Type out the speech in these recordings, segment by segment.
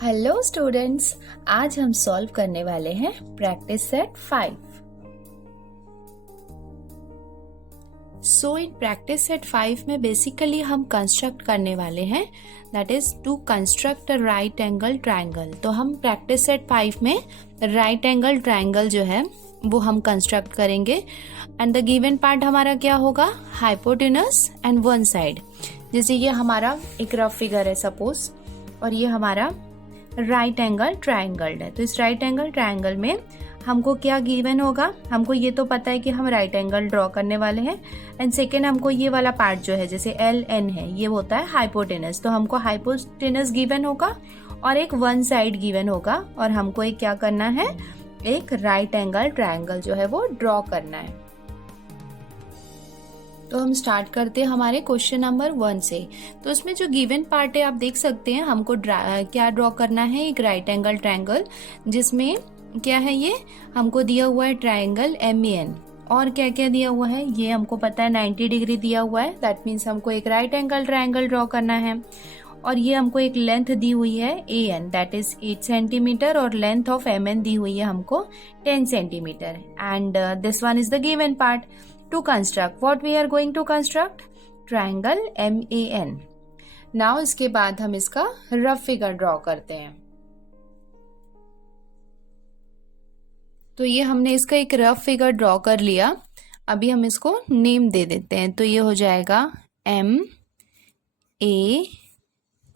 Hello students, आज हम solve करने वाले हैं प्रैक्टिस सेट 5। सो इन प्रैक्टिस सेट 5 में बेसिकली हम कंस्ट्रक्ट करने वाले हैं, that is to construct a right angle triangle. तो हम प्रैक्टिस सेट 5 में राइट एंगल ट्रायंगल जो है वो हम कंस्ट्रक्ट करेंगे। एंड द गिवन पार्ट हमारा क्या होगा? Hypotenuse and one side. जैसे ये हमारा एक रफ फिगर है सपोज, और ये हमारा राइट एंगल ट्रायंगल है। तो इस राइट एंगल ट्रायंगल में हमको क्या गिवन होगा? हमको ये तो पता है कि हम राइट एंगल ड्रॉ करने वाले हैं। एंड सेकेंड, हमको ये वाला पार्ट जो है जैसे एल एन है, ये होता है हाइपोटेनस। तो हमको हाइपोटेनस गिवन होगा और एक वन साइड गिवन होगा, और हमको एक क्या करना है? एक राइट एंगल ट्रायंगल जो है वो ड्रॉ करना है। तो हम स्टार्ट करते हैं हमारे क्वेश्चन नंबर 1 से। तो उसमें जो गिवन पार्ट है आप देख सकते हैं, हमको क्या ड्रॉ करना है? एक राइट एंगल ट्रायंगल, जिसमें क्या है? ये हमको दिया हुआ है ट्रायंगल MEN। और क्या क्या दिया हुआ है? ये हमको पता है 90 डिग्री दिया हुआ है, दैट मीन्स हमको एक राइट एंगल ट्रायंगल ड्रॉ करना है। और ये हमको एक लेंथ दी हुई है AN, दैट इज 8 सेंटीमीटर, और लेंथ ऑफ MN दी हुई है हमको 10 centimetre. And this one is the given part. To construct what we are going to construct? Triangle MAN. Now इसके बाद हम इसका रफ फिगर ड्रॉ करते हैं। तो ये हमने इसका एक रफ फिगर ड्रॉ कर लिया। अभी हम इसको नेम दे देते हैं। तो ये हो जाएगा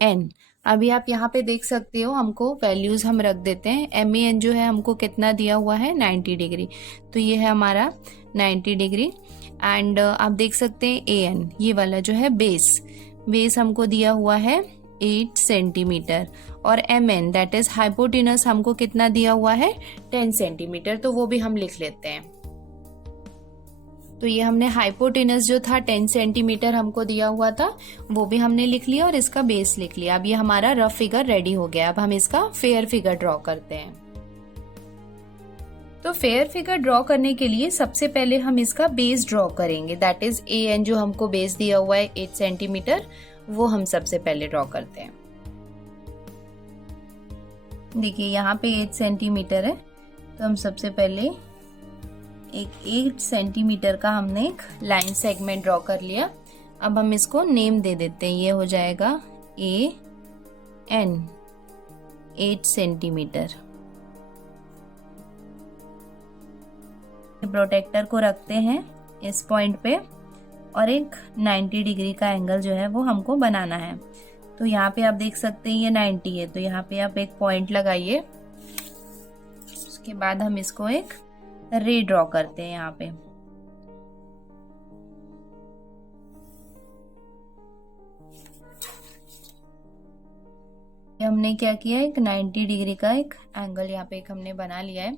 MAN। अभी आप यहाँ पे देख सकते हो, हमको वैल्यूज हम रख देते हैं। MAN जो है हमको कितना दिया हुआ है? 90 डिग्री। तो ये है हमारा 90 डिग्री। एंड आप देख सकते हैं AN, ये वाला जो है बेस हमको दिया हुआ है 8 सेंटीमीटर, और MN दैट इज हाइपोटेनस हमको कितना दिया हुआ है? 10 सेंटीमीटर। तो वो भी हम लिख लेते हैं। तो ये हमने हाइपोटेनस जो था 10 सेंटीमीटर हमको दिया हुआ था, वो भी हमने लिख लिया और इसका बेस लिख लिया। अब ये हमारा रफ फिगर रेडी हो गया। अब हम इसका फेयर फिगर ड्रॉ करते हैं। तो फेयर फिगर ड्रॉ करने के लिए सबसे पहले हम इसका बेस ड्रॉ करेंगे, दैट इज AN जो हमको बेस दिया हुआ है 8 सेंटीमीटर, वो हम सबसे पहले ड्रॉ करते हैं। देखिए यहाँ पे 8 सेंटीमीटर है, तो हम सबसे पहले एक 8 सेंटीमीटर का हमने एक लाइन सेगमेंट ड्रॉ कर लिया। अब हम इसको नेम दे देते हैं। ये हो जाएगा AN 8 सेंटीमीटर। प्रोटेक्टर को रखते हैं इस पॉइंट पे, और एक 90 डिग्री का एंगल जो है वो हमको बनाना है। तो यहाँ पे आप देख सकते हैं ये 90 है, तो यहाँ पे आप एक पॉइंट लगाइए। उसके बाद हम इसको एक रे ड्रॉ करते हैं यहाँ पे। हमने क्या किया? एक 90 डिग्री का एक एंगल यहाँ पे एक हमने बना लिया है।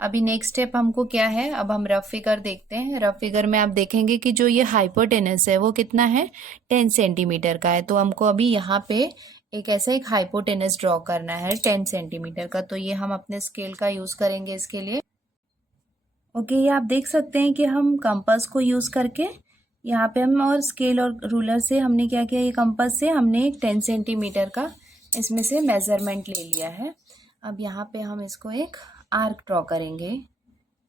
अभी नेक्स्ट स्टेप हमको क्या है? अब हम रफ फिगर देखते हैं। रफ फिगर में आप देखेंगे कि जो ये हाइपोटेनस है वो कितना है? 10 सेंटीमीटर का है। तो हमको अभी यहाँ पे एक ऐसा एक हाइपोटेनस ड्रॉ करना है 10 सेंटीमीटर का। तो ये हम अपने स्केल का यूज करेंगे इसके लिए। ओके, ये आप देख सकते हैं कि हम कंपास को यूज करके यहाँ पे हम, और स्केल और रूलर से हमने क्या किया? ये कंपास से हमने एक 10 सेंटीमीटर का इसमें से मेजरमेंट ले लिया है। अब यहाँ पे हम इसको एक आर्क ड्रॉ करेंगे,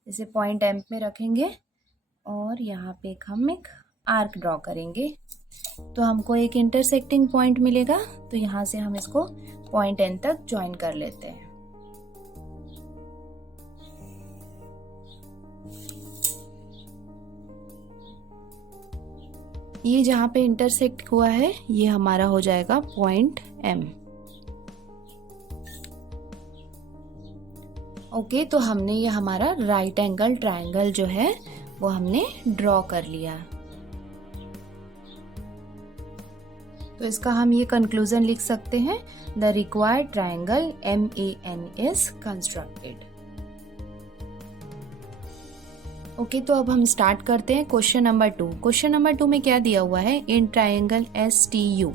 जैसे पॉइंट M में रखेंगे और यहाँ पे हम एक आर्क ड्रॉ करेंगे। तो हमको एक इंटरसेक्टिंग पॉइंट मिलेगा। तो यहाँ से हम इसको पॉइंट N तक ज्वाइन कर लेते हैं। ये जहाँ पे इंटरसेक्ट हुआ है ये हमारा हो जाएगा पॉइंट M। ओके, तो हमने ये हमारा राइट एंगल ट्रायंगल जो है वो हमने ड्रॉ कर लिया। तो इसका हम ये कंक्लूजन लिख सकते हैं, the required triangle MAN is constructed. Okay, तो अब हम स्टार्ट करते हैं क्वेश्चन नंबर 2। क्वेश्चन नंबर 2 में क्या दिया हुआ है? इन ट्रायंगल STU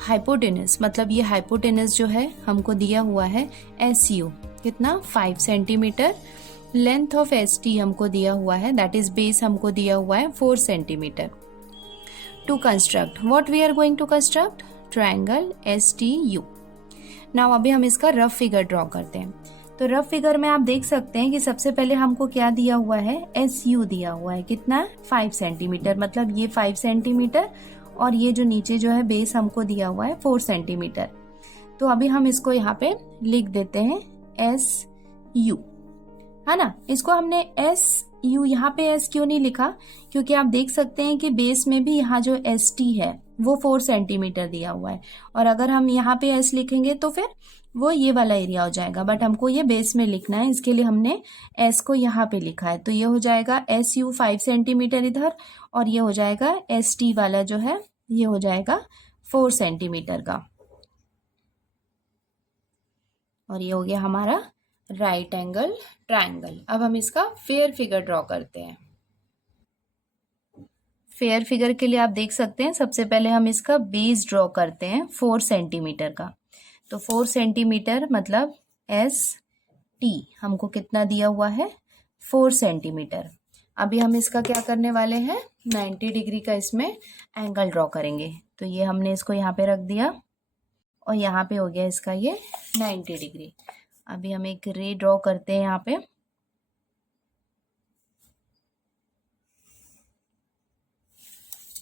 हाइपोटेनस, मतलब ये हाइपोटेनस जो है हमको दिया हुआ है SU कितना? 5 सेंटीमीटर। लेंथ ऑफ ST हमको दिया हुआ है, दैट इज बेस हमको दिया हुआ है 4 centimetre. To construct what we are going to construct? Triangle STU। Now अभी हम इसका रफ फिगर ड्रॉ करते हैं। तो रफ फिगर में आप देख सकते हैं कि सबसे पहले हमको क्या दिया हुआ है, एस यू दिया हुआ है, कितना, 5 सेंटीमीटर, मतलब ये 5 सेंटीमीटर, और ये जो नीचे जो है बेस हमको दिया हुआ है 4 सेंटीमीटर। तो अभी हम इसको यहाँ पे लिख देते हैं एस यू, है ना। इसको हमने एस यू, यहाँ पे एस क्यों नहीं लिखा, क्योंकि आप देख सकते हैं कि बेस में भी यहाँ जो एस टी है वो 4 सेंटीमीटर दिया हुआ है, और अगर हम यहाँ पे एस लिखेंगे तो फिर वो ये वाला एरिया हो जाएगा, बट हमको ये बेस में लिखना है, इसके लिए हमने एस को यहाँ पे लिखा है। तो ये हो जाएगा एस यू 5 सेंटीमीटर इधर, और ये हो जाएगा एस टी वाला जो है ये हो जाएगा 4 सेंटीमीटर का, और ये हो गया हमारा राइट एंगल ट्रायंगल। अब हम इसका फेयर फिगर ड्रॉ करते हैं। फेयर फिगर के लिए आप देख सकते हैं सबसे पहले हम इसका बेस ड्रॉ करते हैं 4 सेंटीमीटर का। तो 4 सेंटीमीटर मतलब एस टी हमको कितना दिया हुआ है, 4 सेंटीमीटर। अभी हम इसका क्या करने वाले हैं, 90 डिग्री का इसमें एंगल ड्रॉ करेंगे। तो ये हमने इसको यहाँ पे रख दिया, और यहाँ पे हो गया इसका ये 90 डिग्री। अभी हम एक रे ड्रॉ करते हैं यहाँ पे,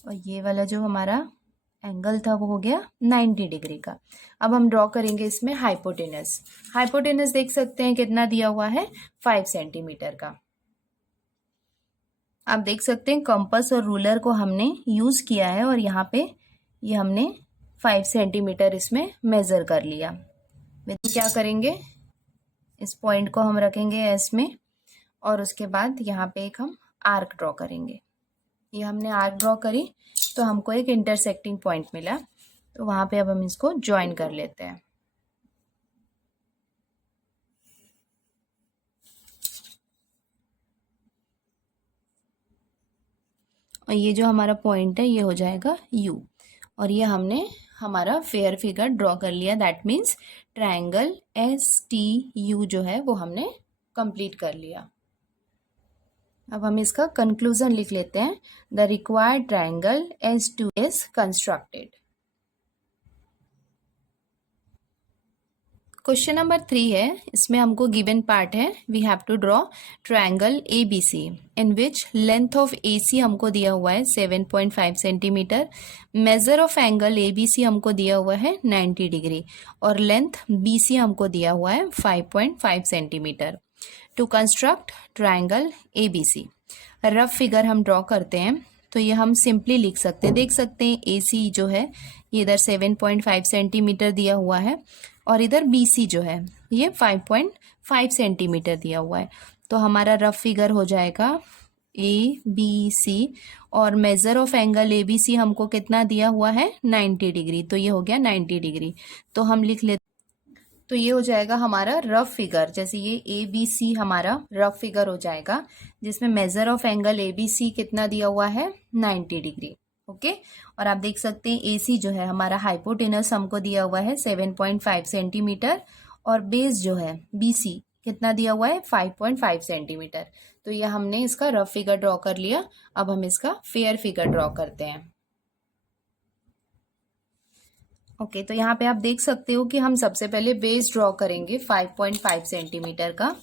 और ये वाला जो हमारा एंगल था वो हो गया 90 डिग्री का। अब हम ड्रॉ करेंगे इसमें हाइपोटेनस। हाइपोटेनस देख सकते हैं कितना दिया हुआ है, 5 सेंटीमीटर का। आप देख सकते हैं कंपास और रूलर को हमने यूज किया है, और यहाँ पे ये हमने 5 सेंटीमीटर इसमें मेजर कर लिया। क्या करेंगे, इस पॉइंट को हम रखेंगे एस में, और उसके बाद यहाँ पे एक हम आर्क ड्रॉ करेंगे। ये हमने आर्क ड्रॉ करी तो हमको एक इंटरसेक्टिंग पॉइंट मिला, तो वहां पे अब हम इसको ज्वाइन कर लेते हैं। और ये जो हमारा पॉइंट है ये हो जाएगा यू, और ये हमने हमारा फेयर फिगर ड्रॉ कर लिया। That means triangle S T U जो है वो हमने कंप्लीट कर लिया। अब हम इसका कंक्लूजन लिख लेते हैं। The required triangle S two is constructed. Question number 3 है, इसमें हमको गिवन पार्ट है, we have to draw triangle A B C in which length of A C हमको दिया हुआ है 7.5 centimetre, measure of angle A B C हमको दिया हुआ है 90 डिग्री, और लेंथ बी सी हमको दिया हुआ है 5.5 centimetre. To construct triangle A B C, rough figure हम ड्रॉ करते हैं। तो ये हम सिंपली लिख सकते हैं, देख सकते हैं ए सी जो है ये इधर 7.5 सेंटीमीटर दिया हुआ है, और इधर बी सी जो है ये 5.5 सेंटीमीटर दिया हुआ है। तो हमारा रफ फिगर हो जाएगा ए बी सी, और measure of angle A B C हमको कितना दिया हुआ है 90 डिग्री, तो ये हो गया 90 डिग्री। तो हम लिख लेते, तो ये हो जाएगा हमारा रफ फिगर, जैसे ये ए बी सी हमारा रफ फिगर हो जाएगा, जिसमें measure of angle A B C कितना दिया हुआ है 90 डिग्री। ओके, और आप देख सकते हैं ए सी जो है हमारा हाइपोटेनस हमको दिया हुआ है 7.5 सेंटीमीटर, और बेस जो है बी सी कितना दिया हुआ है 5.5 सेंटीमीटर। तो ये हमने इसका रफ फिगर ड्रॉ कर लिया। अब हम इसका फेयर फिगर ड्रॉ करते हैं। ओके, तो यहाँ पे आप देख सकते हो कि हम सबसे पहले बेस ड्रॉ करेंगे 5.5 सेंटीमीटर का,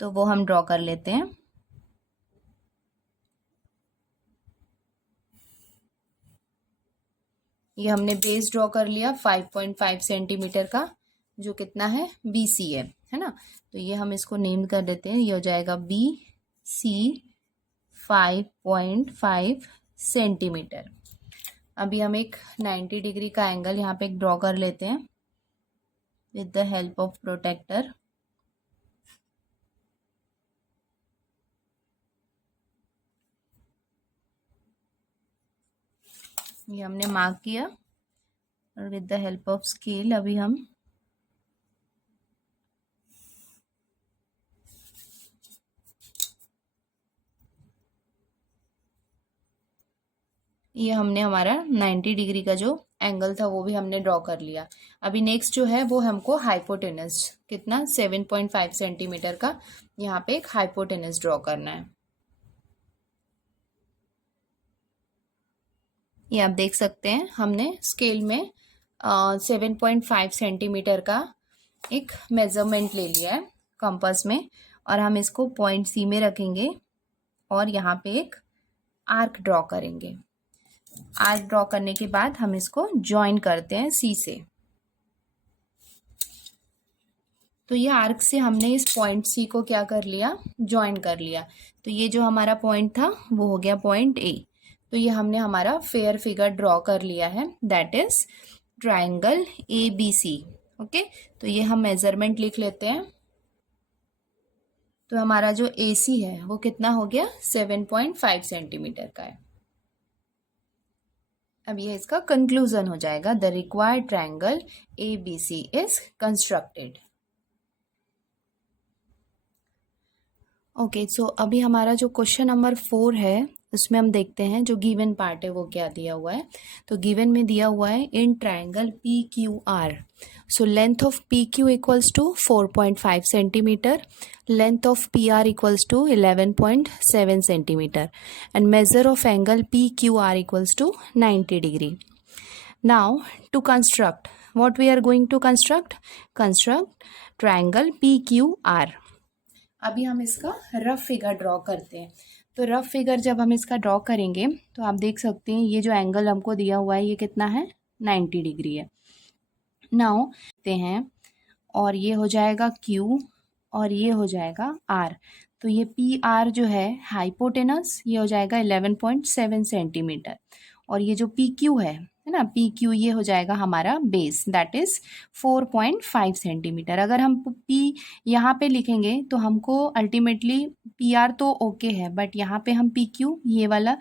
तो वो हम ड्रॉ कर लेते हैं। ये हमने बेस ड्रॉ कर लिया 5.5 सेंटीमीटर का, जो कितना है बी सी है ना। तो ये हम इसको नेम कर देते हैं, ये हो जाएगा बी सी 5.5 सेंटीमीटर। अभी हम एक 90 डिग्री का एंगल यहाँ पे एक ड्रॉ कर लेते हैं with the help of protractor. ये हमने मार्क किया, और with the help of scale अभी हम ये हमने हमारा 90 डिग्री का जो एंगल था वो भी हमने ड्रॉ कर लिया। अभी नेक्स्ट जो है वो हमको हाइपोटेनस कितना 7.5 सेंटीमीटर का यहाँ पे एक हाइपोटेनस ड्रॉ करना है। ये आप देख सकते हैं हमने स्केल में 7.5 सेंटीमीटर का एक मेजरमेंट ले लिया है कंपास में और हम इसको पॉइंट सी में रखेंगे और यहाँ पे एक आर्क ड्रॉ करेंगे। आर्क ड्रॉ करने के बाद हम इसको ज्वाइन करते हैं सी से। तो ये आर्क से हमने इस पॉइंट सी को क्या कर लिया, ज्वाइन कर लिया। तो ये जो हमारा पॉइंट था वो हो गया पॉइंट ए। तो ये हमने हमारा फेयर फिगर ड्रॉ कर लिया है, that is triangle A B C. Okay, तो ये हम मेजरमेंट लिख लेते हैं। तो हमारा जो ए सी है वो कितना हो गया, 7.5 सेंटीमीटर का है। अब ये इसका कंक्लूजन हो जाएगा, the required triangle A B C is constructed. Okay, so अभी हमारा जो क्वेश्चन नंबर 4 है उसमें हम देखते हैं जो गिवन पार्ट है वो क्या दिया हुआ है। तो गिवन में दिया हुआ है in triangle P Q R, so length of P Q equals to 4.5 centimetre, length of P R equals to 11.7 centimetre and measure of angle P Q R equals to 90 degree. Now to construct what we are going to construct triangle P Q R. अभी हम इसका rough figure draw करते हैं। तो rough figure जब हम इसका draw करेंगे तो आप देख सकते हैं ये जो एंगल हमको दिया हुआ है ये कितना है, 90 डिग्री है। नाउ देखते हैं, और ये हो जाएगा Q और ये हो जाएगा R। तो ये पी आर जो है हाइपोटेनस, ये हो जाएगा 11.7 सेंटीमीटर, और ये जो पी क्यू है ना, पी क्यू ये हो जाएगा हमारा बेस, दैट इज 4.5 सेंटीमीटर। अगर हम पी यहाँ पे लिखेंगे तो हमको अल्टीमेटली पी आर तो ओके है, बट यहाँ पे हम पी क्यू ये वाला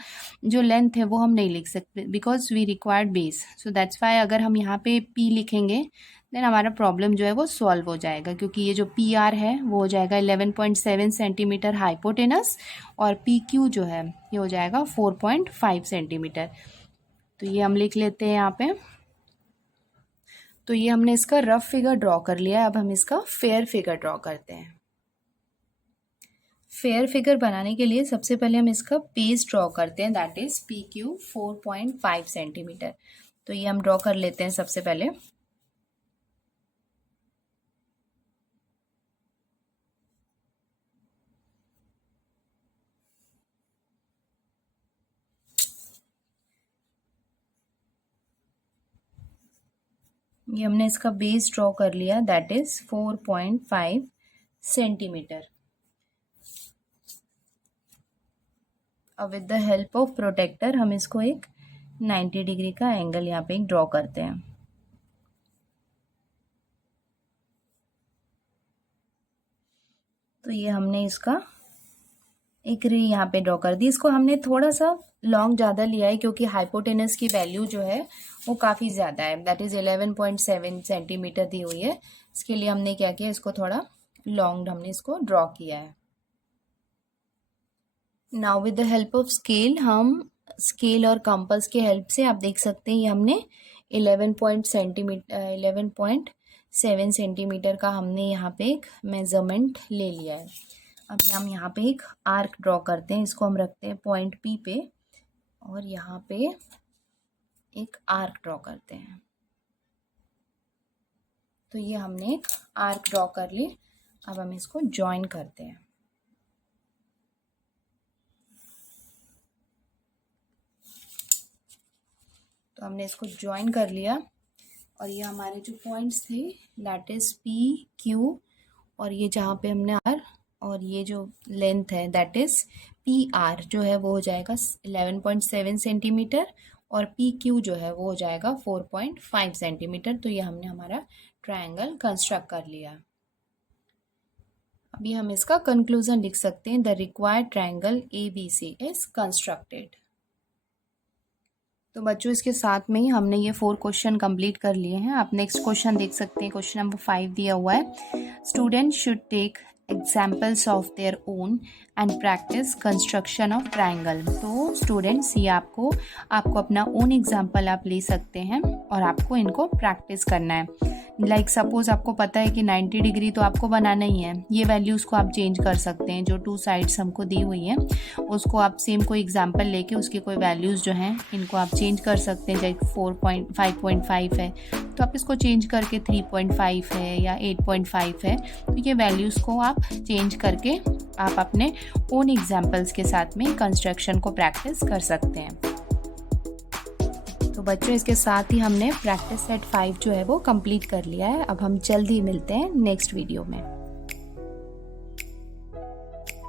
जो लेंथ है वो हम नहीं लिख सकते because we required base. So that's why अगर हम यहाँ पे पी लिखेंगे देन हमारा प्रॉब्लम जो है वो सॉल्व हो जाएगा, क्योंकि ये जो पी आर है वो हो जाएगा 11.7 सेंटीमीटर हाइपोटेनस और पी क्यू जो है ये हो जाएगा 4.5 सेंटीमीटर। तो ये हम लिख लेते हैं यहाँ पे। तो ये हमने इसका रफ फिगर ड्रॉ कर लिया है। अब हम इसका फेयर फिगर ड्रॉ करते हैं। फेयर फिगर बनाने के लिए सबसे पहले हम इसका बेस ड्रॉ करते हैं, that is P Q 4.5 centimetre. तो ये हम ड्रॉ कर लेते हैं सबसे पहले। ये हमने इसका बेस ड्रॉ कर लिया, दैट इज 4.5 सेंटीमीटर। अब with the help of protractor हम इसको एक 90 डिग्री का एंगल यहाँ पे एक ड्रॉ करते हैं। तो ये हमने इसका एक रे यहाँ पे ड्रॉ कर दी। इसको हमने थोड़ा सा लॉन्ग ज़्यादा लिया है क्योंकि हाइपोटेनस की वैल्यू जो है वो काफ़ी ज़्यादा है, दैट इज़ 11.7 सेंटीमीटर दी हुई है। इसके लिए हमने क्या किया, इसको थोड़ा लॉन्ग हमने इसको ड्रॉ किया है। Now with the help of scale, हम स्केल और कंपास के हेल्प से आप देख सकते हैं ये हमने 11.7 सेंटीमीटर का हमने यहाँ पे एक मेजरमेंट ले लिया है। अभी हम यहाँ पे एक आर्क ड्रॉ करते हैं। इसको हम रखते हैं पॉइंट पी पे और यहाँ पे एक आर्क ड्रॉ करते हैं। तो ये हमने एक आर्क ड्रॉ कर ली। अब हम इसको ज्वाइन करते हैं। तो हमने इसको ज्वाइन कर लिया और ये हमारे जो पॉइंट्स थे दैट इज पी क्यू, और ये जहाँ पे हमने आर और ये जो लेंथ है दैट इज पी आर जो है वो हो जाएगा 11.7 सेंटीमीटर और पी क्यू जो है वो हो जाएगा 4.5 सेंटीमीटर। तो ये हमने हमारा ट्रायंगल कंस्ट्रक्ट कर लिया। अभी हम इसका कंक्लूजन लिख सकते हैं, the required triangle A B C is constructed. तो बच्चों इसके साथ में ही हमने ये 4 क्वेश्चन कंप्लीट कर लिए हैं। आप नेक्स्ट क्वेश्चन देख सकते हैं, क्वेश्चन नंबर 5 दिया हुआ है, student should take examples of their own and practice construction of triangle. तो स्टूडेंट्स ये आपको अपना ओन एग्जाम्पल आप ले सकते हैं और आपको इनको प्रैक्टिस करना है। लाइक सपोज आपको पता है कि 90 डिग्री तो आपको बनाना ही है, ये वैल्यूज़ को आप चेंज कर सकते हैं। जो 2 साइड्स हमको दी हुई हैं उसको आप सेम कोई एग्जांपल लेके उसकी कोई वैल्यूज़ जो हैं इनको आप चेंज कर सकते हैं। जैसे 5.5 है तो आप इसको चेंज करके 3.5 है या 8.5 है, तो ये वैल्यूज़ को आप चेंज करके आप अपने ओन एग्जाम्पल्स के साथ में कंस्ट्रक्शन को प्रैक्टिस कर सकते हैं। तो बच्चों इसके साथ ही हमने प्रैक्टिस सेट 5 जो है वो कंप्लीट कर लिया है। अब हम जल्द ही मिलते हैं नेक्स्ट वीडियो में।